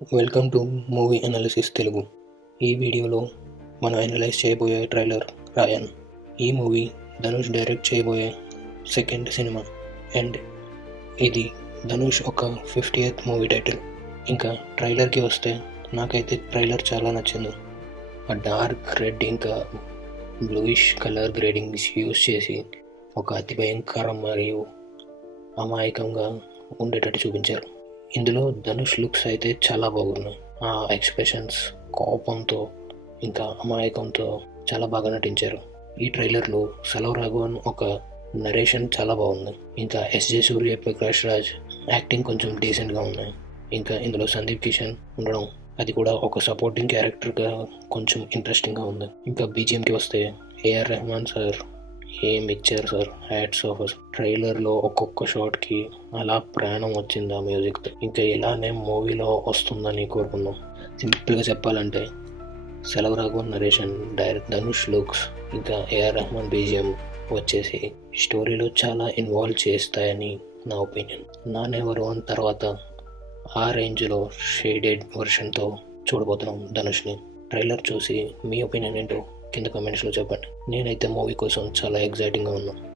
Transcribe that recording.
Welcome to movie analysis Telugu. ఈ వీడియోలో మనం అనలైజ్ చేయబోయే ట్రైలర్ రాయన్. ఈ మూవీ ధనుష్ డైరెక్ట్ చేయబోయే సెకండ్ సినిమా అండ్ ఇది ధనుష్ ఒక 50th మూవీ టైటిల్. ఇంకా ట్రైలర్కి వస్తే నాకైతే ట్రైలర్ చాలా నచ్చింది. ఆ డార్క్ రెడ్ ఇంకా బ్లూయిష్ కలర్ గ్రేడింగ్స్ యూస్ చేసి ఒక అతి భయంకరం మరియు అమాయకంగా ఉండేటట్టు చూపించారు. ఇందులో ధనుష్ లుక్స్ అయితే చాలా బాగున్నాయి. ఆ ఎక్స్ప్రెషన్స్ కోపంతో ఇంకా అమాయకంతో చాలా బాగా నటించారు. ఈ ట్రైలర్లో సెలవు రాఘవన్ ఒక నరేషన్ చాలా బాగుంది. ఇంకా ఎస్జే సూర్య, ప్రకాష్ రాజ్ యాక్టింగ్ కొంచెం డీసెంట్గా ఉన్నాయి. ఇంకా ఇందులో సందీప్ కిషన్ ఉండడం అది కూడా ఒక సపోర్టింగ్ క్యారెక్టర్గా కొంచెం ఇంట్రెస్టింగ్గా ఉంది. ఇంకా బీజిఎంకి వస్తే ఏఆర్ రెహమాన్ సార్ ఏం ఇచ్చారు సార్, హ్యాట్స్ ఆఫ్. ట్రైలర్లో ఒక్కొక్క షాట్కి అలా ప్రాణం వచ్చింది ఆ మ్యూజిక్తో. ఇంకా ఇలానే మూవీలో వస్తుందని కోరుకుందాం. సింపుల్గా చెప్పాలంటే సెలవు Raghavan narration, direct Dhanush looks ఇంకా ఏఆర్ రెహమాన్ బీజిఎం వచ్చేసి స్టోరీలో చాలా ఇన్వాల్వ్ చేస్తాయని నా ఒపీనియన్. నా నెవర్ వన్ తర్వాత ఆ రేంజ్లో షేడెడ్ వర్షన్తో చూడబోతున్నాం ధనుష్ని. ట్రైలర్ చూసి మీ ఒపీనియన్ ఏంటో కింద కామెంట్స్లో చెప్పండి. నేనైతే మూవీ కోసం చాలా ఎగ్జైటింగ్గా ఉన్నాను.